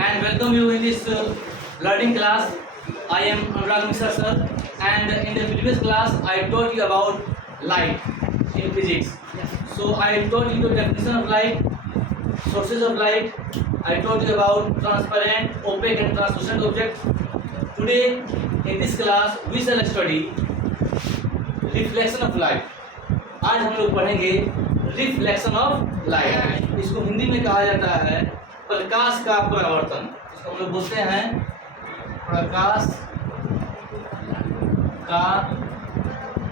and welcome you in this learning class. I am Anurag Mishra sir, and in the previous class I taught you about light in physics. So I taught you the definition of light, sources of light. I taught you about transparent, opaque and translucent objects. Today in this class we shall study reflection of light. आज हम लोग पढ़ेंगे reflection of light. इसको हिंदी में कहा जाता है प्रकाश का परावर्तन। इसको हम लोग बोलते हैं प्रकाश का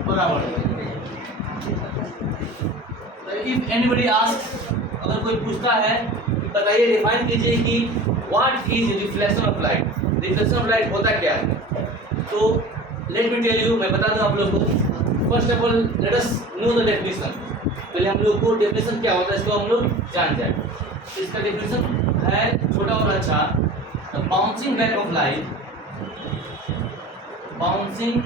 परावर्तन। इफ एनीबडी आस्क, अगर कोई पूछता है कि बताइए, डिफाइन कीजिए कि what is reflection of light, reflection of light होता क्या है, तो लेट मी टेल यू, मैं बता दूं आप लोगों को। First of all let us know the definition. पहले हम लोग को डेफिनेशन क्या होता है इसको हम लोग जान जाए। इसका डेफिनेशन है छोटा और अच्छा, the bouncing back of light, bouncing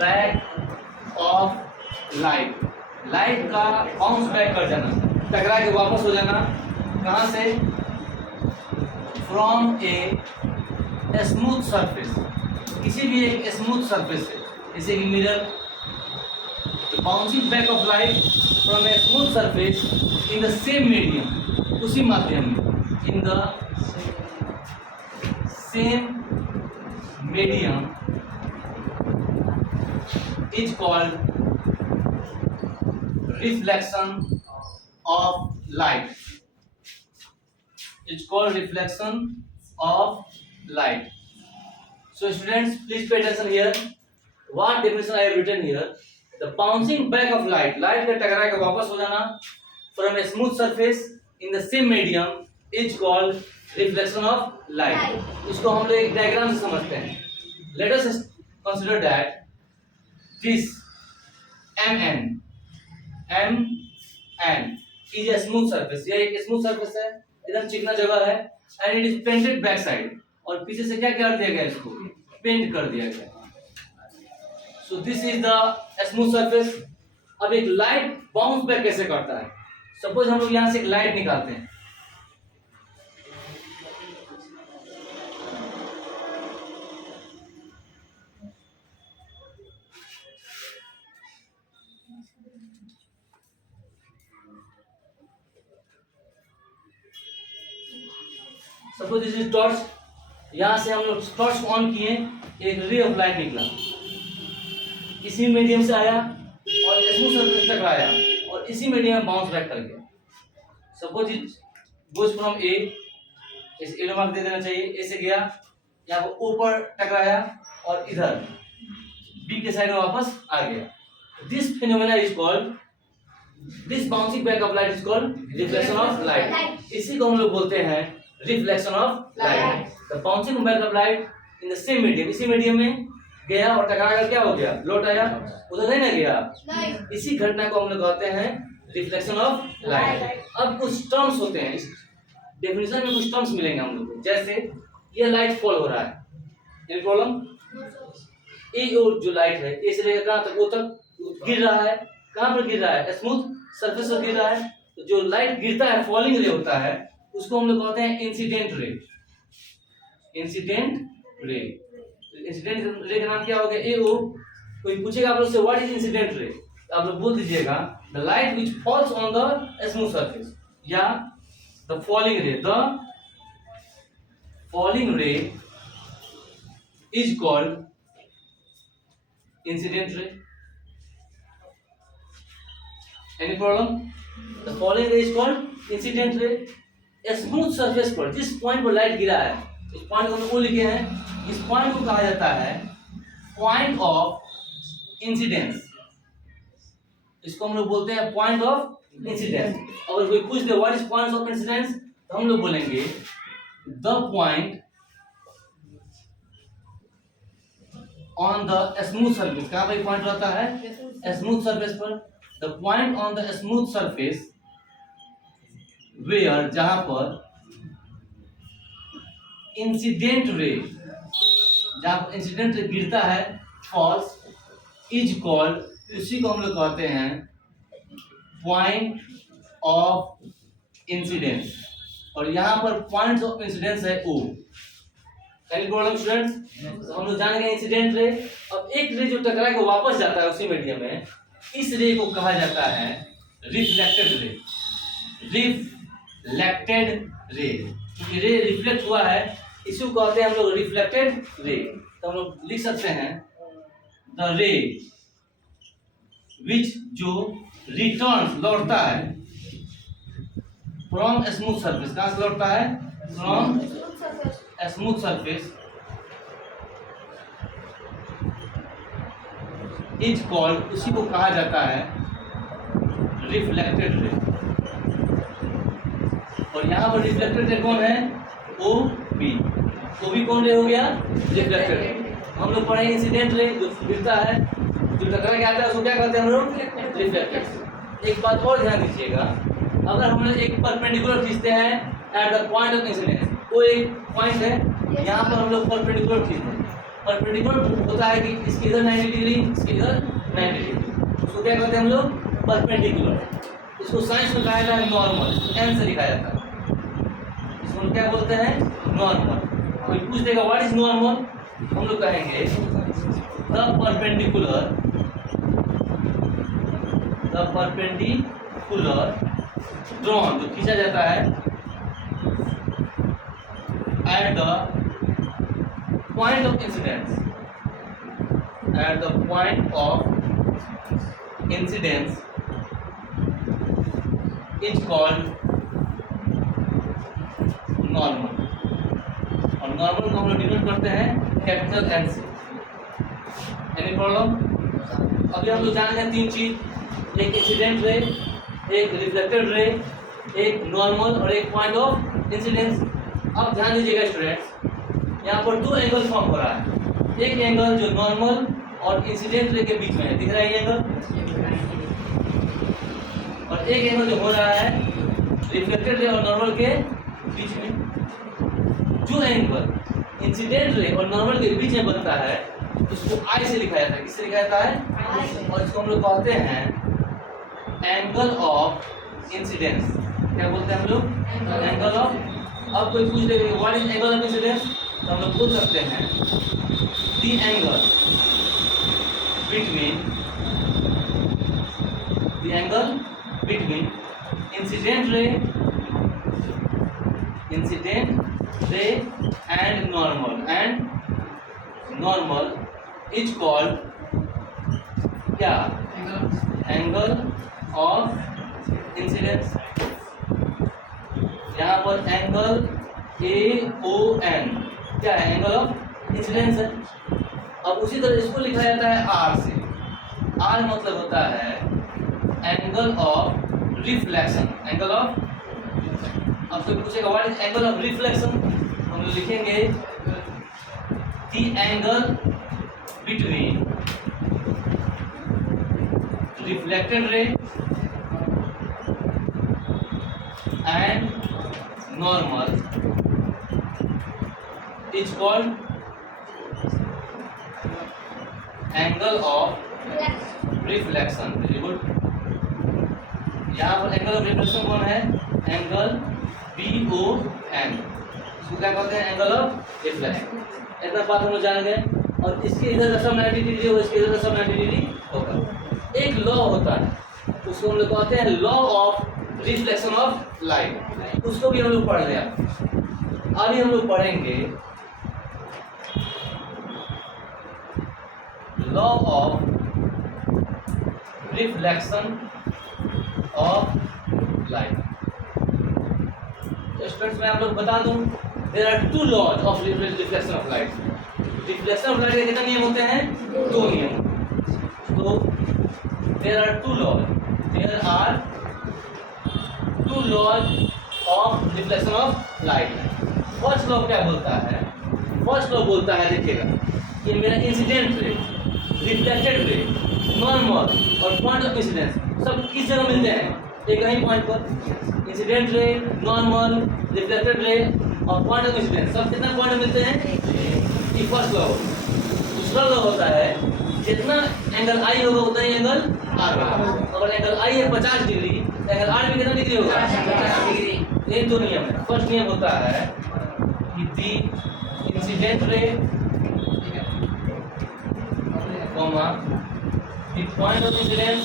back of light, light का बाउंस बैक कर जाना, टकरा के वापस हो जाना। कहाँ से? फ्रॉम ए स्मूथ सरफेस, किसी भी एक स्मूथ सरफेस से, जैसे कि mirror. Bouncing back of light from a smooth surface in the same medium, उसी माध्यम में, in the same medium is called reflection of light, is called reflection of light. So students, please pay attention here. What definition I have written here? The bouncing back of light, light का टकरा के वापस हो जाना from a smooth surface in the same medium is called reflection of light. इसको हम लोग एक डायग्राम से समझते हैं. Let us consider that this MN is a smooth surface. यह एक smooth surface है, एकदम चिकना जगह है, and it is painted back side. और पीछे से क्या कर दिया गया, इसको पेंट कर दिया गया. So this is the smooth surface. अब एक लाइट बाउंस बैक कैसे करता है? सपोज हम लोग यहां से एक लाइट निकालते हैं, सपोज दिस इज टॉर्च. यहां से हम लोग टॉर्च ऑन किए, एक रे ऑफ लाइट निकला, इसी मीडियम से आया और स्मूथ सरफेस तक आया और इसी मीडियम में बाउंस बैक कर गया. सपोज इट गोज फ्रॉम ए, इस एरो मार्क दे देना चाहिए, ए से गया, यहाँ पर ऊपर टकराया और इधर बी के साइड में वापस आ गया. This phenomena is called, this bouncing back of light is called reflection of light. इसी को हम लोग बोलते हैं reflection of light. The bouncing back of light in the same medium, इसी मीडियम में गया और टकरा कर क्या हो गया, लौट आया, उधर नहीं ना गया. इसी घटना को हम लोग कहते हैं रिफ्लेक्शन ऑफ लाइट. अब कुछ टर्म्स होते हैं, इस डेफिनेशन में कुछ टर्म्स मिलेंगे हम लोग को. जैसे ये लाइट फॉल हो रहा है, एनी प्रॉब्लम? ये जो लाइट है, ए से लेकर कहां तक, वो तक गिर रहा है. कहां पर गिर रहा है? स्मूथ सरफेस पर गिर रहा है. तो जो लाइट गिरता है, फॉलिंग रे होता है, उसको हम लोग कहते हैं incident ray. Incident ray. Incident ray का नाम क्या हो गया? एओ. कोई पूछेगा आप लोग से व्हाट इज इंसिडेंट रे, तो आप लोग बोल दीजिएगा the light which falls on the smooth surface, या the falling ray. The falling ray is called incident ray. Any problem? The falling ray is called incident ray. Smooth surface पर जिस point पर light गिरा है, इस point को हम लोग लिखे हैं, इस पॉइंट को कहा जाता है पॉइंट ऑफ इंसिडेंस. इसको हम लोग बोलते हैं पॉइंट ऑफ इंसिडेंस. अगर कोई पूछ दे what is point of incidence, तो हम लोग बोलेंगे the point on the smooth surface. कहां पर पॉइंट रहता है? स्मूथ सरफेस पर. The point on the smooth surface where, जहां पर इंसिडेंट रे, जहां पर इंसिडेंट रे गिरता है, फॉल्स, इज कॉल्ड, उसी को हम लोग कहते हैं पॉइंट ऑफ इंसिडेंस. और यहाँ पर पॉइंट ऑफ इंसिडेंस है O। Any problem students? तो हम लोग जान गए इंसिडेंट रे। अब एक रे जो टकरा के वापस जाता है उसी मीडियम में, इस रे को कहा जाता है रिफ्लेक्टेड रे। रिफ्लेक्टेड रे, क्योंकि रे रिफ्लेक्ट हुआ है, इसी को कहते हैं हम लोग रिफ्लेक्टेड रे। तो हम लोग लिख सकते हैं द रे विच जो रिटर्न लौटता है फ्रॉम स्मूथ सरफेस। कहां से लौटता है? From smooth surface is called, उसी को कहा जाता है रिफ्लेक्टेड रे। और यहाँ पर रिफ्लेक्टेड रे कौन है? O B. ओ बी कौन रे हो गया? Reflected ray. हम लोग पढ़े इंसिडेंट रे जो गिरता है, जो टकरा के आता है, उसको क्या कहते हैं हम लोग? रिफ्लेक्टेड। एक बात और ध्यान दीजिएगा, अगर हम लोग एक परपेंडिकुलर खींचते हैं at the point of incidence, वो एक पॉइंट है, यहाँ पर हम लोग परपेंडिकुलर खींचते हैं। परपेंडिकुलर होता है कि इसके इधर 90 डिग्री, इसके इधर 90 डिग्री, उसको क्या कहते हैं हम लोग? परपेंडिकुलर। इसको साइंस में कहा जाता है नॉर्मल, एन से लिखा जाता है। इसको क्या बोलते हैं? नॉर्मल। कोई पूछ देगा व्हाट इज नॉर्मल, हम लोग कहेंगे द परपेंडिकुलर ड्रॉन, जो खींचा जाता है at the point of incidence, at the point of incidence is called normal. और नॉर्मल को हम लोग डिनोट करते हैं कैपिटल एन से। Any problem? अभी हम लोग जान रहे हैं तीन चीज, एक इंसिडेंट रे, एक रिफ्लेक्टेड रे, एक नॉर्मल और एक पॉइंट ऑफ इंसिडेंस। अब ध्यान दीजिएगा स्टूडेंट्स, यहाँ पर दो एंगल फॉर्म हो रहा है। एक एंगल जो नॉर्मल और इंसिडेंट रे के बीच में है, दिख रहा है ये एंगल, और एक एंगल जो हो रहा है रिफ्लेक्टेड रे और नॉर्मल के बीच में। जो एंगल इंसिडेंट रे और नॉर्मल के बीच में बनता है उसको आई से लिखा जाता है। किससे लिखा जाता है? और इसको हम लोग कहते हैं एंगल ऑफ इंसिडेंस। क्या बोलते हैं हम लोग? Angle of. अब कोई पूछ लेगा what is angle of incidence, तो हम लोग बोल सकते हैं the angle between incident ray and normal is called क्या? Angle of incidence. यहाँ पर एंगल AON क्या है? एंगल ऑफ इंसिडेंस है। अब उसी तरह इसको लिखा जाता है R से। R मतलब होता है angle of reflection. Angle of, अब कोई पूछेगा what is angle of reflection, हम लोग लिखेंगे the angle between reflected ray and normal is called angle of reflection. Very good. यहाँ पर एंगल ऑफ रिफ्लेक्शन कौन है? एंगल BON, इसको क्या कहते हैं? Angle of reflection. इतना बात हम लोग जान गए। और इसके इधर का सब 90 डिग्री होगा, इसके इधर का सब 90 डिग्री होगा। एक लॉ होता है, उसको हम लोग कहते हैं law of reflection of light. उसको भी हम लोग पढ़ लिया। अभी हम लोग पढ़ेंगे law of reflection of light. Students मैं आप लोग बता दूं, there are two laws of reflection of light. Reflection of light के कितने नियम होते हैं? दो नियम। तो there are two laws of reflection of light. First law क्या बोलता है? फर्स्ट लॉ बोलता है, देखिएगा, कि मेरा incident ray, reflected ray, normal और पॉइंट ऑफ इंसिडेंस सब किस जगह मिलते हैं? एक ही पॉइंट पर। Incident ray, normal, reflected ray और पॉइंट ऑफ इंसिडेंस सब कितना पॉइंट मिलते हैं? ये फर्स्ट लॉ। दूसरा लॉ होता है जितना एंगल आई होगा उतना ही एंगल आर होगा। अगर एंगल आई है 50 डिग्री, तो एंगल आर भी कितना डिग्री होगा? 50 डिग्री। एक दो नियम है। फर्स्ट नियम होता है कि the incident ray comma the point of incidence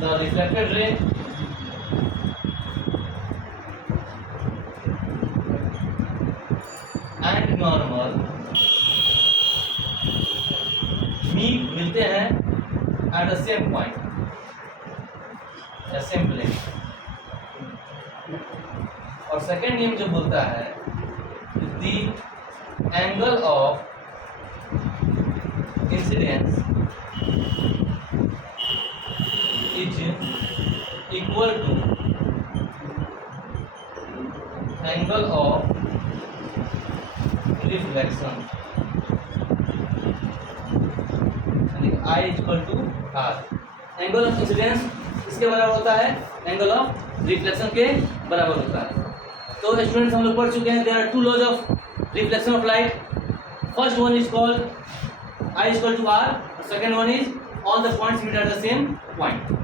the reflected ray and normal मिलते हैं at the same point, same plane. और सेकेंड नियम जो बोलता है the angle of incidence is equal to angle of reflection, I equal to R. Angle of incidence इसके बराबर होता है, एंगल ऑफ रिफ्लेक्शन के बराबर होता है। तो स्टूडेंट्स हम लोग पढ़ चुके हैं, there are two laws of reflection of light. First one is called I equal to r, second one is all the points meet at the same point.